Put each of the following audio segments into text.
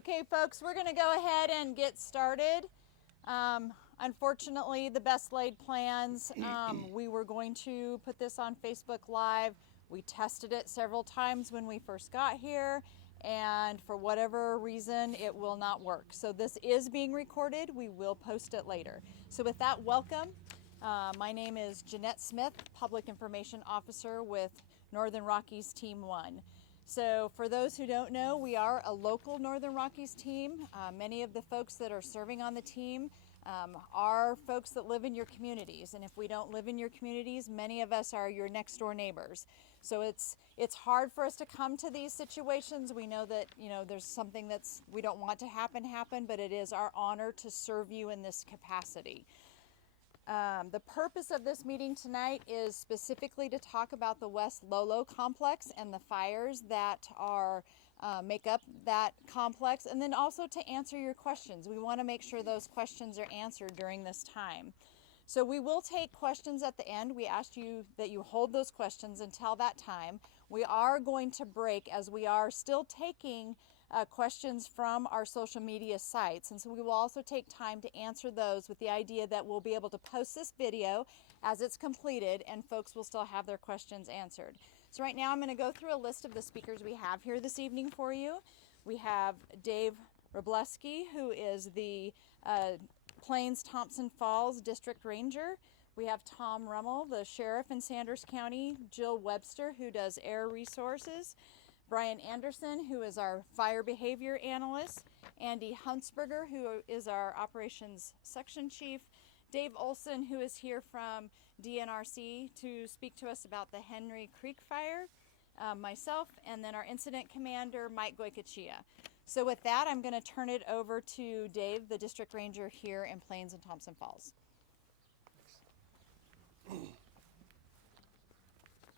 Okay, folks, we're going to go ahead and get started. Unfortunately, the best laid plans. We were going to put this on Facebook Live. We tested it several times when we first got here, and for whatever reason, it will not work. So this is being recorded. We will post it later. So with that, welcome. My name is Jeanette Smith, Public Information Officer with Northern Rockies Team 1. So for those who don't know, we are a local Northern Rockies team. Many of the folks that are serving on the team are folks that live in your communities. And if we don't live in your communities, many of us are your next door neighbors. So it's hard for us to come to these situations. We know that, there's something that's we don't want to happen, but it is our honor to serve you in this capacity. The purpose of this meeting tonight is specifically to talk about the West Lolo Complex and the fires that make up that complex, and then also to answer your questions. We want to make sure those questions are answered during this time. So we will take questions at the end. We ask you that you hold those questions until that time. We are going to break as we are still taking questions from our social media sites. And so we will also take time to answer those with the idea that we'll be able to post this video as it's completed and folks will still have their questions answered. So right now I'm going to go through a list of the speakers we have here this evening for you. We have Dave Robleski, who is the Plains-Thompson Falls District Ranger. We have Tom Rummel, the Sheriff in Sanders County. Jill Webster, who does Air Resources. Brian Anderson, who is our Fire Behavior Analyst. Andy Hausberger, who is our Operations Section Chief. Dave Olson, who is here from DNRC to speak to us about the Henry Creek Fire. Myself, and then our Incident Commander, Mike Goycochea. So with that, I'm going to turn it over to Dave, the District Ranger here in Plains and Thompson Falls.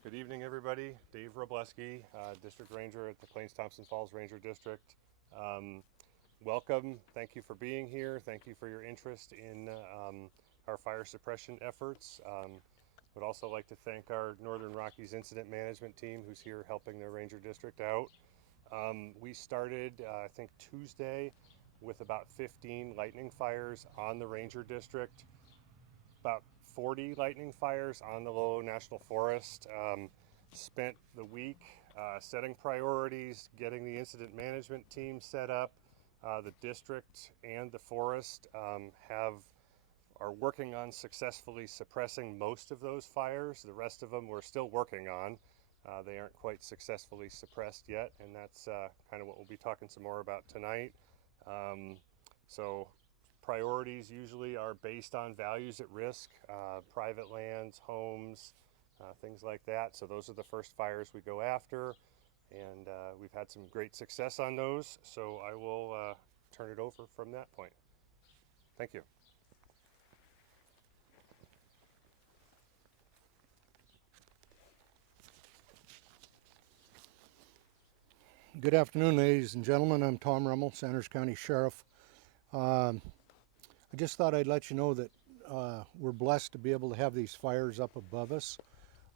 Good evening, everybody. Dave Robleski, District Ranger at the Plains-Thompson Falls Ranger District. Welcome. Thank you for being here. Thank you for your interest in our fire suppression efforts. Would also like to thank our Northern Rockies Incident Management Team who's here helping the Ranger District out. We started, I think, Tuesday with about 15 lightning fires on the Ranger District, about 40 lightning fires on the Lolo National Forest. Spent the week setting priorities, getting the incident management team set up. The district and the forest are working on successfully suppressing most of those fires. The rest of them we're still working on. They aren't quite successfully suppressed yet, and that's kind of what we'll be talking some more about tonight. So priorities usually are based on values at risk, private lands, homes, things like that. So those are the first fires we go after, and we've had some great success on those. So I will turn it over from that point. Thank you. Good afternoon, ladies and gentlemen. I'm Tom Rummel, Sanders County Sheriff. I just thought I'd let you know that we're blessed to be able to have these fires up above us.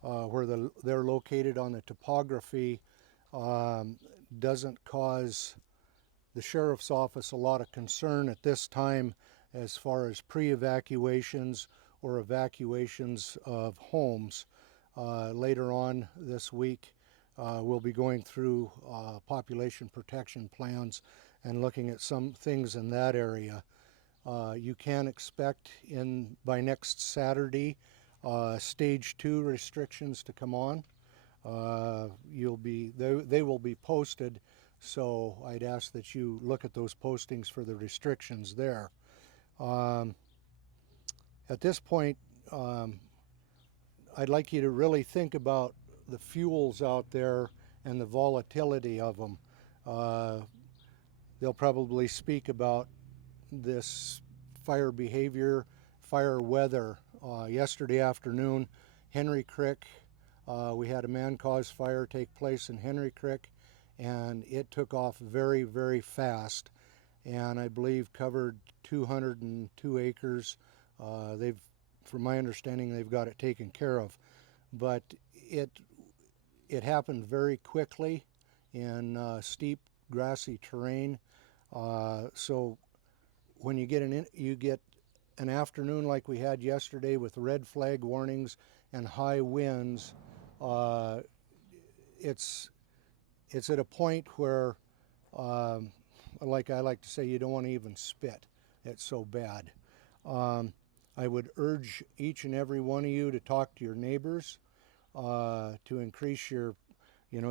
Where they're located on the topography doesn't cause the Sheriff's Office a lot of concern at this time as far as pre-evacuations or evacuations of homes. Later on this week, we'll be going through population protection plans and looking at some things in that area. You can expect by next Saturday stage 2 restrictions to come on. They will be posted, so I'd ask that you look at those postings for the restrictions there. At this point, I'd like you to really think about the fuels out there and the volatility of them. They'll probably speak about this fire behavior, fire weather. Yesterday afternoon, Henry Creek, we had a man-caused fire take place in Henry Creek, and it took off very, very fast, and I believe covered 202 acres. From my understanding, they've got it taken care of, but it happened very quickly in steep, grassy terrain. So when you get an afternoon like we had yesterday with red flag warnings and high winds, it's at a point where, like I like to say, you don't want to even spit. It's so bad. I would urge each and every one of you to talk to your neighbors, to increase your,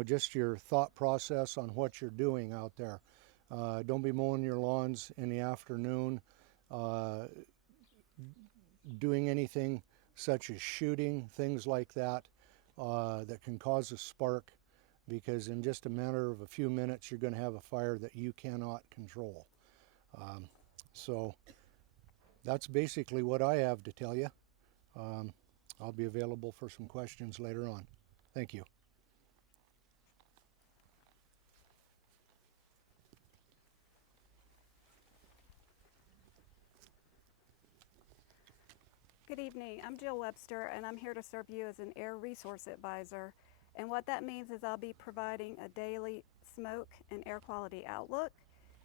just your thought process on what you're doing out there. Don't be mowing your lawns in the afternoon, doing anything such as shooting, things like that, that can cause a spark, because in just a matter of a few minutes you're going to have a fire that you cannot control. So that's basically what I have to tell you. I'll be available for some questions later on. Thank you. Good evening. I'm Jill Webster, and I'm here to serve you as an air resource advisor. And what that means is I'll be providing a daily smoke and air quality outlook.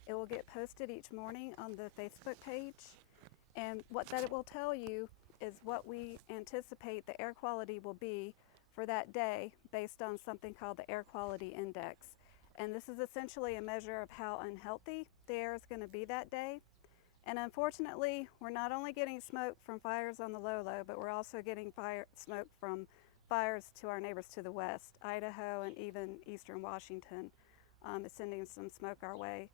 It will get posted each morning on the Facebook page. And what that will tell you is what we anticipate the air quality will be for that day based on something called the Air Quality Index. And this is essentially a measure of how unhealthy the air is going to be that day. And unfortunately, we're not only getting smoke from fires on the Lolo, but we're also getting smoke from fires to our neighbors to the west. Idaho and even eastern Washington is sending some smoke our way.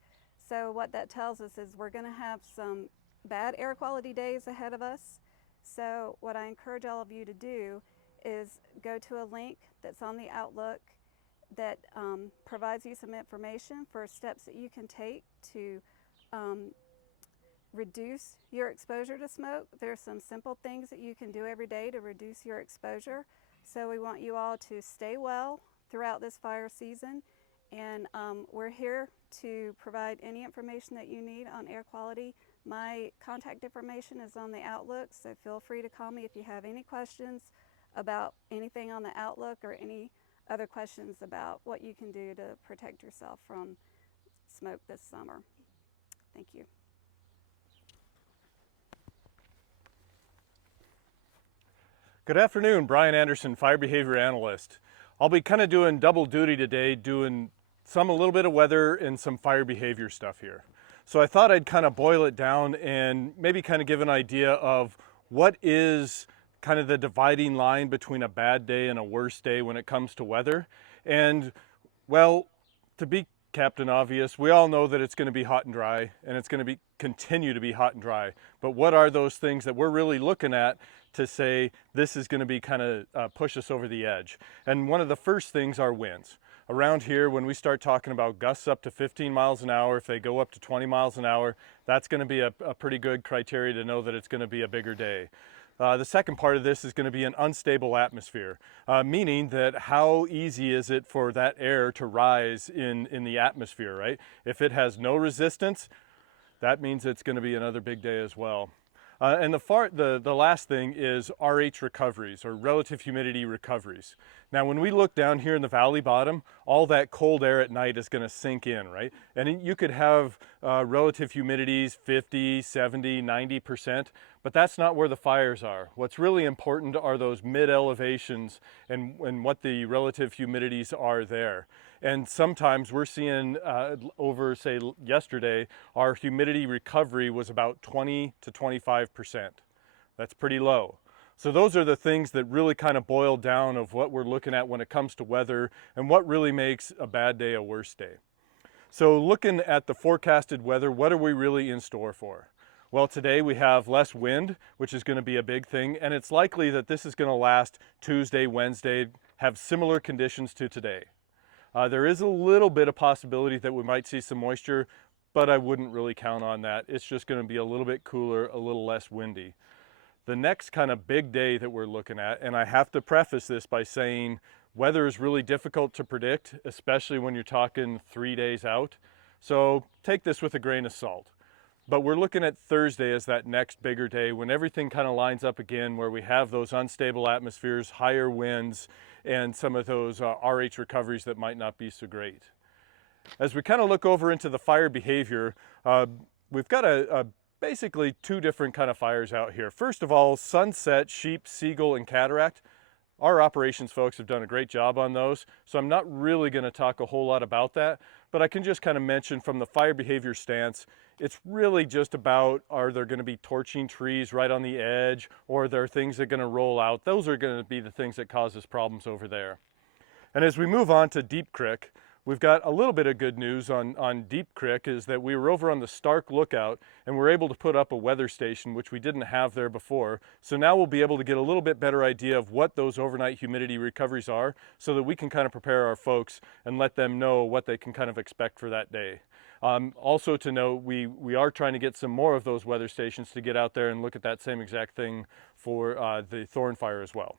So what that tells us is we're going to have some bad air quality days ahead of us. So what I encourage all of you to do is go to a link that's on the Outlook that provides you some information for steps that you can take to reduce your exposure to smoke. There's some simple things that you can do every day to reduce your exposure. So we want you all to stay well throughout this fire season. And we're here to provide any information that you need on air quality. My contact information is on the Outlook, so feel free to call me if you have any questions about anything on the Outlook or any other questions about what you can do to protect yourself from smoke this summer. Thank you. Good afternoon, Brian Anderson, Fire Behavior Analyst. I'll be kind of doing double duty today, doing a little bit of weather and some fire behavior stuff here. So I thought I'd kind of boil it down and maybe kind of give an idea of what is kind of the dividing line between a bad day and a worse day when it comes to weather. And well, to be Captain Obvious, we all know that it's going to be hot and dry, and it's going to continue to be hot and dry. But what are those things that we're really looking at to say this is going to be kind of push us over the edge? And one of the first things are winds. Around here, when we start talking about gusts up to 15 miles an hour, if they go up to 20 miles an hour, that's going to be a pretty good criteria to know that it's going to be a bigger day. The second part of this is going to be an unstable atmosphere, meaning that how easy is it for that air to rise in the atmosphere, right? If it has no resistance, that means it's going to be another big day as well. And the last thing is RH recoveries, or relative humidity recoveries. Now, when we look down here in the valley bottom, all that cold air at night is going to sink in, right? And you could have relative humidities 50, 70, 90%, but that's not where the fires are. What's really important are those mid-elevations and what the relative humidities are there. And sometimes we're seeing over, say, yesterday, our humidity recovery was about 20 to 25%. That's pretty low. So those are the things that really kind of boil down of what we're looking at when it comes to weather and what really makes a bad day a worse day. So looking at the forecasted weather, what are we really in store for? Well, today we have less wind, which is going to be a big thing, and it's likely that this is going to last Tuesday, Wednesday, have similar conditions to today. There is a little bit of possibility that we might see some moisture, but I wouldn't really count on that. It's just going to be a little bit cooler, a little less windy. The next kind of big day that we're looking at, and I have to preface this by saying weather is really difficult to predict, especially when you're talking 3 days out. So take this with a grain of salt. But we're looking at Thursday as that next bigger day when everything kind of lines up again, where we have those unstable atmospheres, higher winds, and some of those RH recoveries that might not be so great. As we kind of look over into the fire behavior, we've got basically two different kind of fires out here. First of all, sunset, sheep, seagull, and cataract. Our operations folks have done a great job on those, so I'm not really going to talk a whole lot about that, but I can just kind of mention from the fire behavior stance, it's really just about, are there going to be torching trees right on the edge, or are there things that are going to roll out? Those are going to be the things that cause us problems over there. And as we move on to Deep Creek, we've got a little bit of good news on Deep Creek, is that we were over on the Stark Lookout and we're able to put up a weather station, which we didn't have there before. So now we'll be able to get a little bit better idea of what those overnight humidity recoveries are, so that we can kind of prepare our folks and let them know what they can kind of expect for that day. Also to note, we are trying to get some more of those weather stations to get out there and look at that same exact thing for the Thorn fire as well.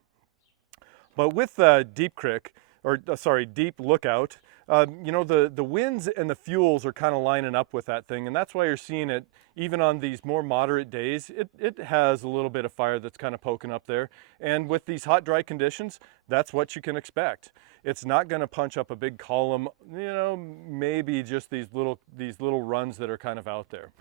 But with Deep Creek, or sorry, Deep Lookout, you know, the winds and the fuels are kind of lining up with that thing, and that's why you're seeing it even on these more moderate days. It has a little bit of fire that's kind of poking up there, and with these hot, dry conditions, that's what you can expect. It's not going to punch up a big column, you know, maybe just these little runs that are kind of out there.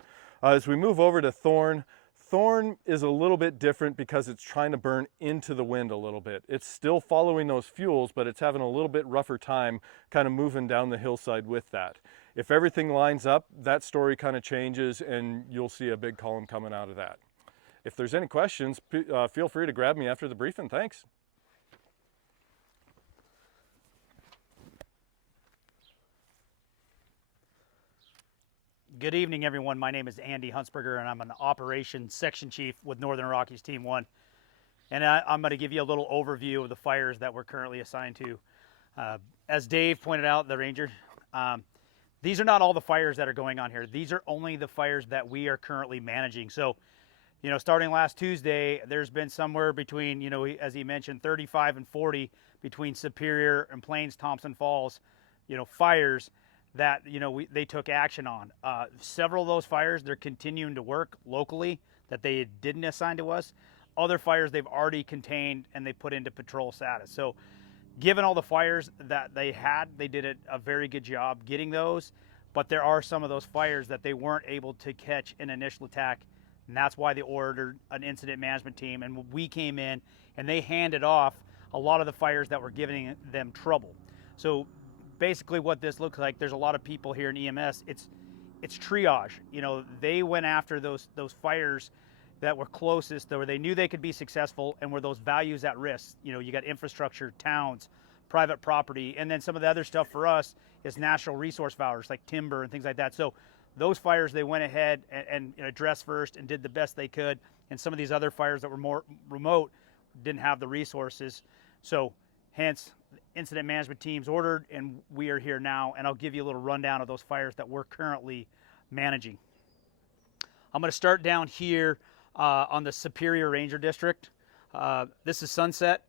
As we move over to Thorn, Thorn is a little bit different because it's trying to burn into the wind a little bit. It's still following those fuels, but it's having a little bit rougher time kind of moving down the hillside with that. If everything lines up, that story kind of changes and you'll see a big column coming out of that. If there's any questions, feel free to grab me after the briefing. Thanks. Good evening, everyone. My name is Andy Hausberger, and I'm an operations section chief with Northern Rockies Team 1. And I'm going to give you a little overview of the fires that we're currently assigned to. As Dave pointed out, the ranger, these are not all the fires that are going on here. These are only the fires that we are currently managing. So, you know, starting last Tuesday, there's been somewhere between, you know, as he mentioned, 35 and 40 between Superior and Plains, Thompson Falls, you know, fires that, you know, they took action on. Several of those fires, they're continuing to work locally that they didn't assign to us. Other fires they've already contained and they put into patrol status. So given all the fires that they had, they did a very good job getting those, but there are some of those fires that they weren't able to catch an initial attack, and that's why they ordered an incident management team, and we came in and they handed off a lot of the fires that were giving them trouble. So basically what this looks like, there's a lot of people here in EMS, it's triage. You know, they went after those fires that were closest, where they knew they could be successful and where those values at risk. You know, you got infrastructure, towns, private property, and then some of the other stuff for us is natural resource values like timber and things like that. So those fires they went ahead and addressed first and did the best they could, and some of these other fires that were more remote didn't have the resources. So hence incident management teams ordered, and we are here now, and I'll give you a little rundown of those fires that we're currently managing. I'm going to start down here on the Superior Ranger District. This is Sunset.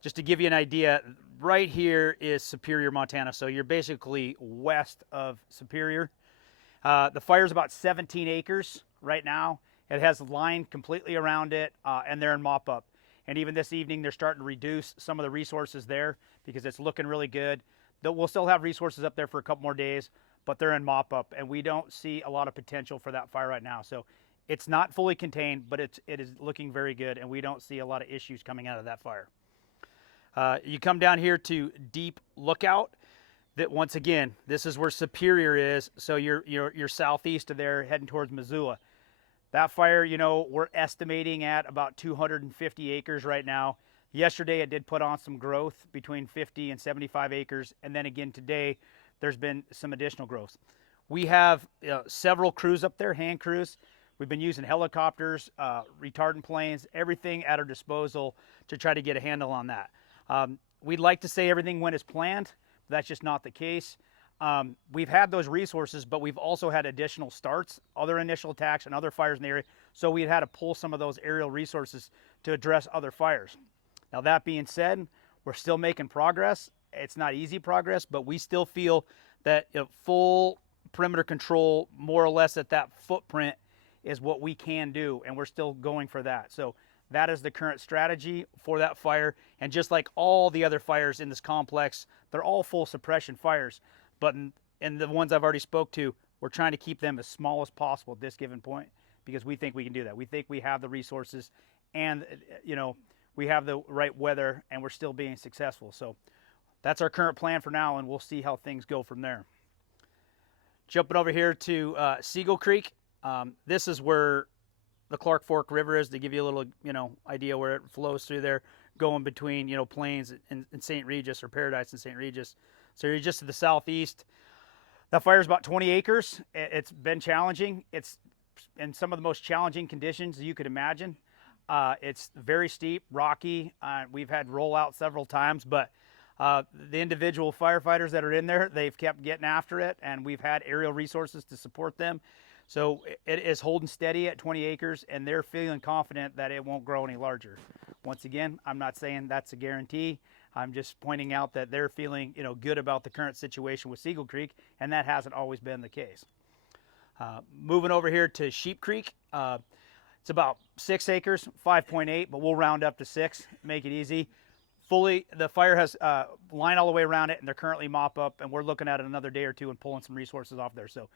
Just to give you an idea, right here is Superior, Montana. So you're basically west of Superior. The fire's about 17 acres right now. It has line completely around it, and they're in mop-up. And even this evening, they're starting to reduce some of the resources there because it's looking really good. We'll still have resources up there for a couple more days, but they're in mop-up, and we don't see a lot of potential for that fire right now. So it's not fully contained, but it is looking very good, and we don't see a lot of issues coming out of that fire. You come down here to Deep Lookout. That once again, this is where Superior is. So you're southeast of there, heading towards Missoula. That fire, you know, we're estimating at about 250 acres right now. Yesterday, it did put on some growth between 50 and 75 acres. And then again today, there's been some additional growth. We have several crews up there, hand crews. We've been using helicopters, retardant planes, everything at our disposal to try to get a handle on that. We'd like to say everything went as planned. But that's just not the case. We've had those resources, but we've also had additional starts, other initial attacks, and other fires in the area. So we had to pull some of those aerial resources to address other fires. Now, that being said, we're still making progress. It's not easy progress, but we still feel that full perimeter control, more or less at that footprint, is what we can do, and we're still going for that. So that is the current strategy for that fire. And just like all the other fires in this complex, they're all full suppression fires. But and the ones I've already spoke to, we're trying to keep them as small as possible at this given point because we think we can do that. We think we have the resources and, we have the right weather and we're still being successful. So that's our current plan for now, and we'll see how things go from there. Jumping over here to Seagull Creek. This is where the Clark Fork River is, to give you a little, idea where it flows through there, going between, Plains and St. Regis, or Paradise and St. Regis. So you're just to the southeast. That fire is about 20 acres. It's been challenging. It's in some of the most challenging conditions you could imagine. It's very steep, rocky. We've had rollout several times, but the individual firefighters that are in there, they've kept getting after it, and we've had aerial resources to support them. So it is holding steady at 20 acres, and they're feeling confident that it won't grow any larger. Once again, I'm not saying that's a guarantee. I'm just pointing out that they're feeling, good about the current situation with Seagull Creek, and that hasn't always been the case. Moving over here to Sheep Creek, it's about 6 acres, 5.8, but we'll round up to 6, make it easy. The fire has line all the way around it, and they're currently mop up, and we're looking at it another day or two and pulling some resources off there. So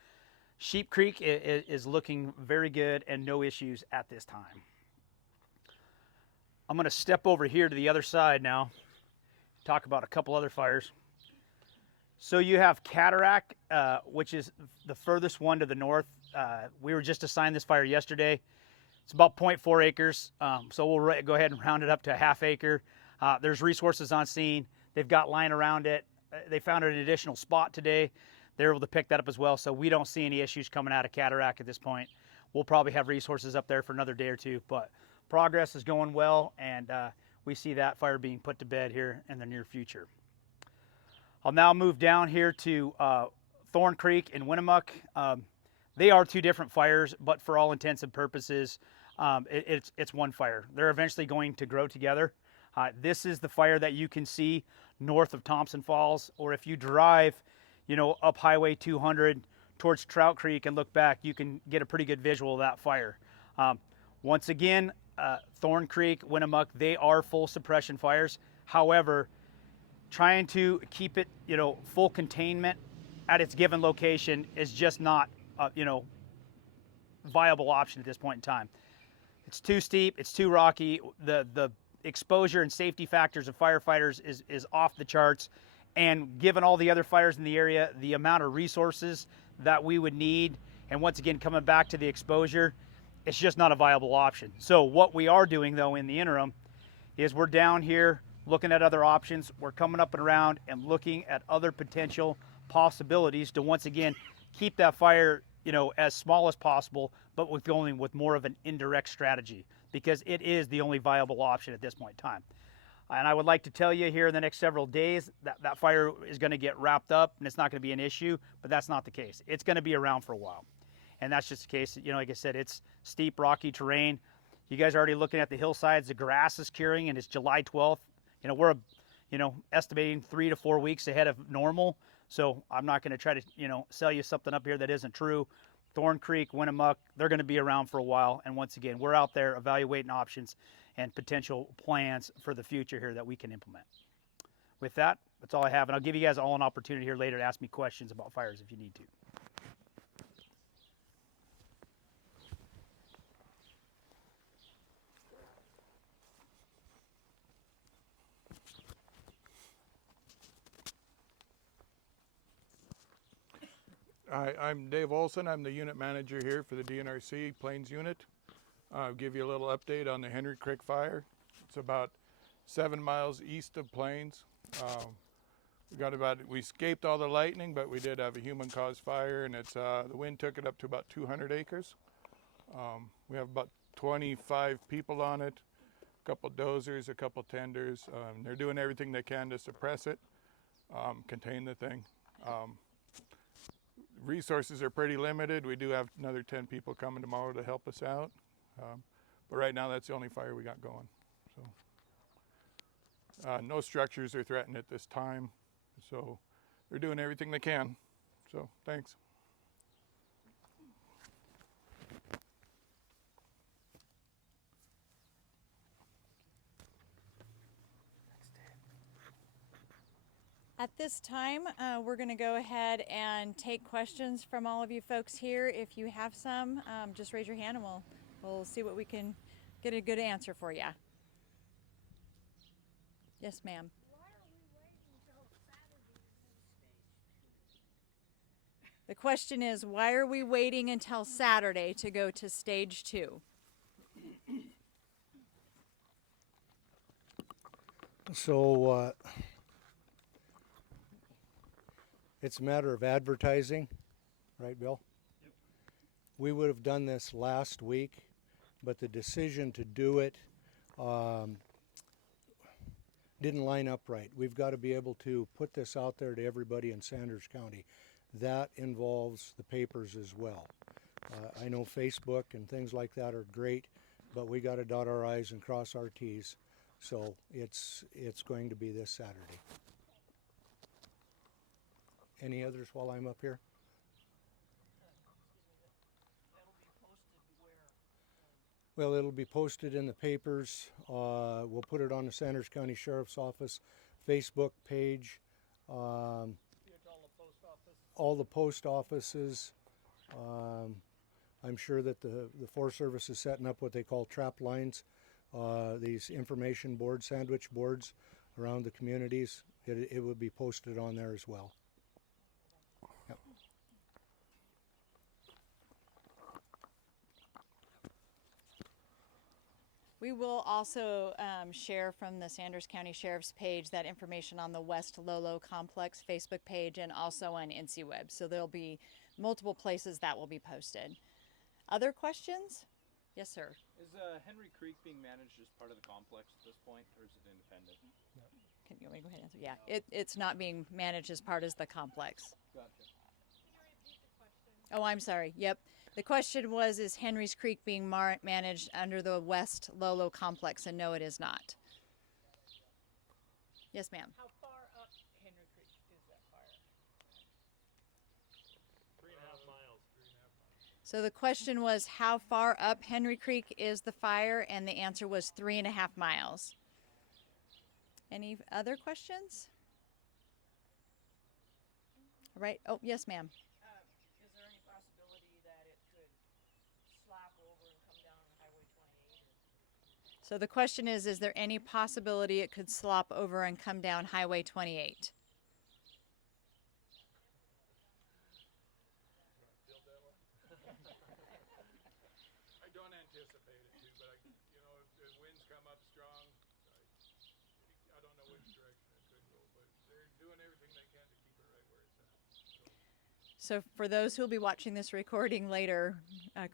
Sheep Creek is looking very good and no issues at this time. I'm going to step over here to the other side now, talk about a couple other fires. So you have Cataract, which is the furthest one to the north. We were just assigned this fire yesterday. It's about 0.4 acres, so we'll go ahead and round it up to a half acre. There's resources on scene. They've got line around it. They found an additional spot today. They're able to pick that up as well, so we don't see any issues coming out of Cataract at this point. We'll probably have resources up there for another day or two, but progress is going well, and we see that fire being put to bed here in the near future. I'll now move down here to Thorn Creek and Winnemuck. They are two different fires, but for all intents and purposes, it's one fire. They're eventually going to grow together. This is the fire that you can see north of Thompson Falls, or if you drive, up Highway 200 towards Trout Creek and look back, you can get a pretty good visual of that fire. Once again, Thorn Creek, Winnemuck, they are full suppression fires. However, trying to keep it, full containment at its given location is just not, viable option at this point in time. It's too steep, it's too rocky. The exposure and safety factors of firefighters is off the charts. And given all the other fires in the area, the amount of resources that we would need, and once again, coming back to the exposure, it's just not a viable option. So what we are doing, though, in the interim is we're down here looking at other options. We're coming up and around and looking at other potential possibilities to, once again, keep that fire, as small as possible, but going with more of an indirect strategy, because it is the only viable option at this point in time. And I would like to tell you here in the next several days that fire is going to get wrapped up and it's not going to be an issue, but that's not the case. It's going to be around for a while. And that's just the case. Like I said, it's steep, rocky terrain. You guys are already looking at the hillsides. The grass is curing, and it's July 12th. We're, estimating 3 to 4 weeks ahead of normal. So I'm not going to try to, sell you something up here that isn't true. Thorn Creek, Winnemuck, they're going to be around for a while. And once again, we're out there evaluating options and potential plans for the future here that we can implement. With that, that's all I have. And I'll give you guys all an opportunity here later to ask me questions about fires if you need to. Hi, I'm Dave Olson. I'm the unit manager here for the DNRC Plains unit. I'll give you a little update on the Henry Creek fire. It's about 7 miles east of Plains. We escaped all the lightning, but we did have a human-caused fire, and it's the wind took it up to about 200 acres. We have about 25 people on it, a couple dozers, a couple tenders. They're doing everything they can to suppress it, contain the thing. Resources are pretty limited. We do have another 10 people coming tomorrow to help us out. But right now, that's the only fire we got going. So, no structures are threatened at this time. So they're doing everything they can. So thanks. At this time, we're going to go ahead and take questions from all of you folks here. If you have some, just raise your hand and we'll see what we can get a good answer for you. Yes, ma'am. The question is, why are we waiting until Saturday to go to stage 2? So it's a matter of advertising, right, Bill? Yep. We would have done this last week, but the decision to do it didn't line up right. We've got to be able to put this out there to everybody in Sanders County. That involves the papers as well. I know Facebook and things like that are great, but we got to dot our I's and cross our T's. So it's going to be this Saturday. Any others while I'm up here? Well, it'll be posted in the papers. We'll put it on the Sanders County Sheriff's Office Facebook page. All the post offices. I'm sure that the Forest Service is setting up what they call trap lines, these information boards, sandwich boards around the communities. It would be posted on there as well. Yep. We will also share from the Sanders County Sheriff's page that information on the West Lolo Complex Facebook page and also on NCWeb. So there'll be multiple places that will be posted. Other questions? Yes, sir. Is Henry Creek being managed as part of the complex at this point, or is it independent? Can you go ahead and answer? Yeah, it's not being managed as part of the complex. Gotcha. Oh, I'm sorry. Yep. The question was, is Henry's Creek being managed under the West Lolo Complex? And no, it is not. Yes, ma'am. How far up Henry Creek is that fire? 3.5 miles. So the question was, how far up Henry Creek is the fire? And the answer was 3.5 miles. Any other questions? All right. Oh, yes, ma'am. Is there any possibility that it could slop over and come down Highway 28? So the question is there any possibility it could slop over and come down Highway 28? I don't anticipate it to, but if the winds come up strong, I don't know which direction it could go, but they're doing everything they can to keep it right where it's at. So for those who will be watching this recording later,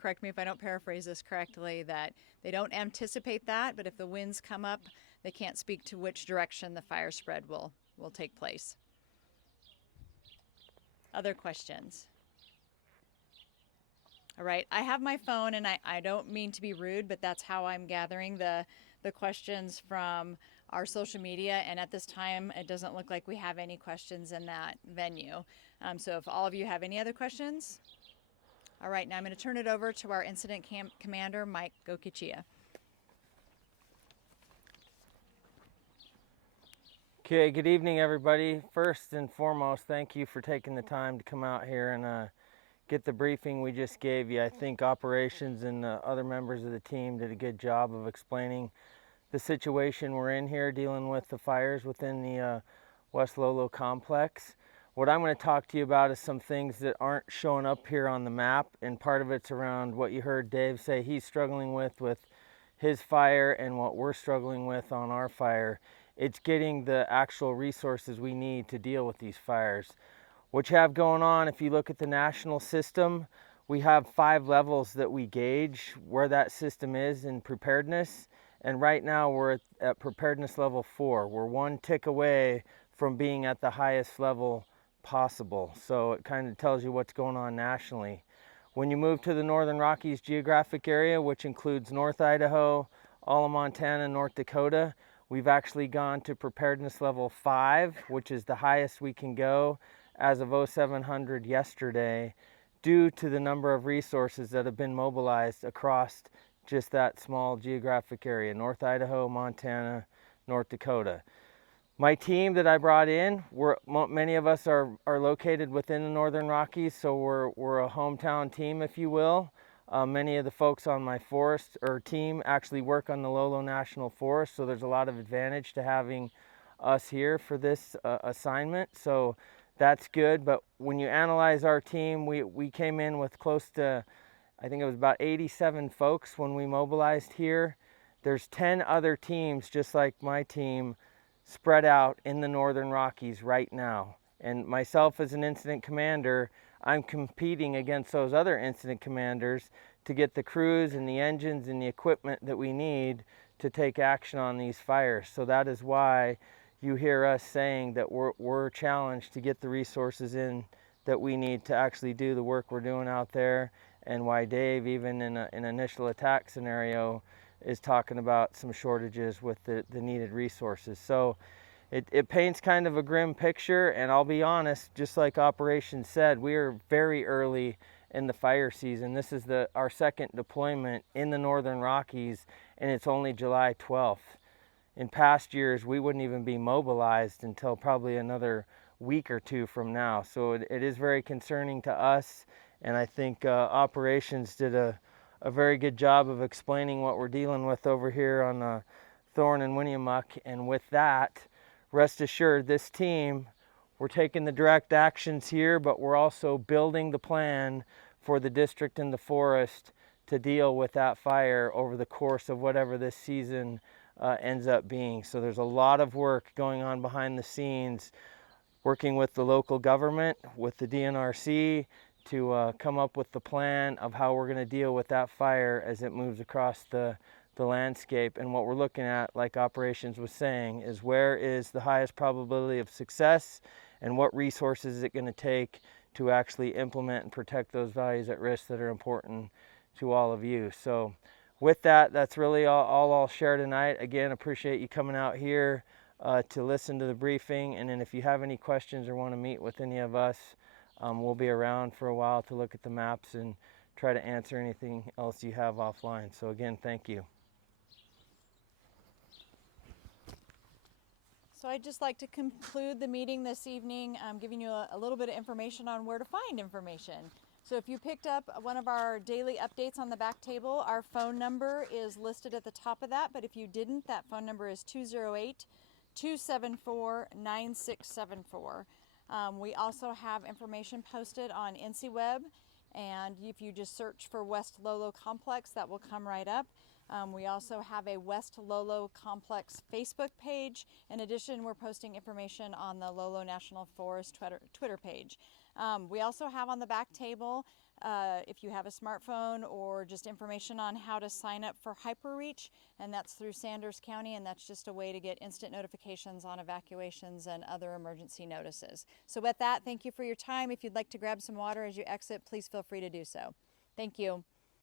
correct me if I don't paraphrase this correctly, that they don't anticipate that, but if the winds come up, they can't speak to which direction the fire spread will take place. Other questions? All right, I have my phone, and I don't mean to be rude, but that's how I'm gathering the questions from our social media, and at this time, it doesn't look like we have any questions in that venue. So if all of you have any other questions? All right, now I'm going to turn it over to our incident commander, Mike Gokichia. Okay, good evening, everybody. First and foremost, thank you for taking the time to come out here and get the briefing we just gave you. I think operations and other members of the team did a good job of explaining the situation we're in here, dealing with the fires within the West Lolo Complex. What I'm going to talk to you about is some things that aren't showing up here on the map, and part of it's around what you heard Dave say he's struggling with his fire and what we're struggling with on our fire. It's getting the actual resources we need to deal with these fires. What you have going on, if you look at the national system, we have 5 levels that we gauge where that system is in preparedness. And right now we're at preparedness level 4. We're 1 tick away from being at the highest level possible. So it kind of tells you what's going on nationally. When you move to the Northern Rockies geographic area, which includes North Idaho, all of Montana, and North Dakota, we've actually gone to preparedness level 5, which is the highest we can go as of 0700 yesterday, due to the number of resources that have been mobilized across just that small geographic area, North Idaho, Montana, North Dakota. My team that I brought in, many of us are located within the Northern Rockies, so we're a hometown team, if you will. Many of the folks on my forest or team actually work on the Lolo National Forest, so there's a lot of advantage to having us here for this assignment. So that's good. But when you analyze our team, we came in with close to, I think it was about 87 folks when we mobilized here. There's 10 other teams just like my team spread out in the Northern Rockies right now. And myself as an incident commander, I'm competing against those other incident commanders to get the crews and the engines and the equipment that we need to take action on these fires. So that is why you hear us saying that we're challenged to get the resources in that we need to actually do the work we're doing out there, and why Dave, even in an initial attack scenario, is talking about some shortages with the needed resources. So it paints kind of a grim picture, and I'll be honest, just like Operations said, we are very early in the fire season. This is our second deployment in the Northern Rockies, and it's only July 12th. In past years, we wouldn't even be mobilized until probably another week or two from now. So it is very concerning to us, and I think Operations did a very good job of explaining what we're dealing with over here on Thorn and Winniamuck. And with that, rest assured, this team, we're taking the direct actions here, but we're also building the plan for the district and the forest to deal with that fire over the course of whatever this season ends up being. So there's a lot of work going on behind the scenes, working with the local government, with the DNRC, to come up with the plan of how we're going to deal with that fire as it moves across the landscape. And what we're looking at, like Operations was saying, is where is the highest probability of success, and what resources is it going to take to actually implement and protect those values at risk that are important to all of you. So with that, that's really all I'll share tonight. Again, appreciate you coming out here to listen to the briefing, and then if you have any questions or want to meet with any of us, we'll be around for a while to look at the maps and try to answer anything else you have offline. So again, thank you. So I'd just like to conclude the meeting this evening, giving you a little bit of information on where to find information. So if you picked up one of our daily updates on the back table, our phone number is listed at the top of that, but if you didn't, that phone number is 208-274-9674. We also have information posted on NCWeb, and if you just search for West Lolo Complex, that will come right up. We also have a West Lolo Complex Facebook page. In addition, we're posting information on the Lolo National Forest Twitter page. We also have on the back table, if you have a smartphone, or just information on how to sign up for HyperReach, and that's through Sanders County, and that's just a way to get instant notifications on evacuations and other emergency notices. So with that, thank you for your time. If you'd like to grab some water as you exit, please feel free to do so. Thank you.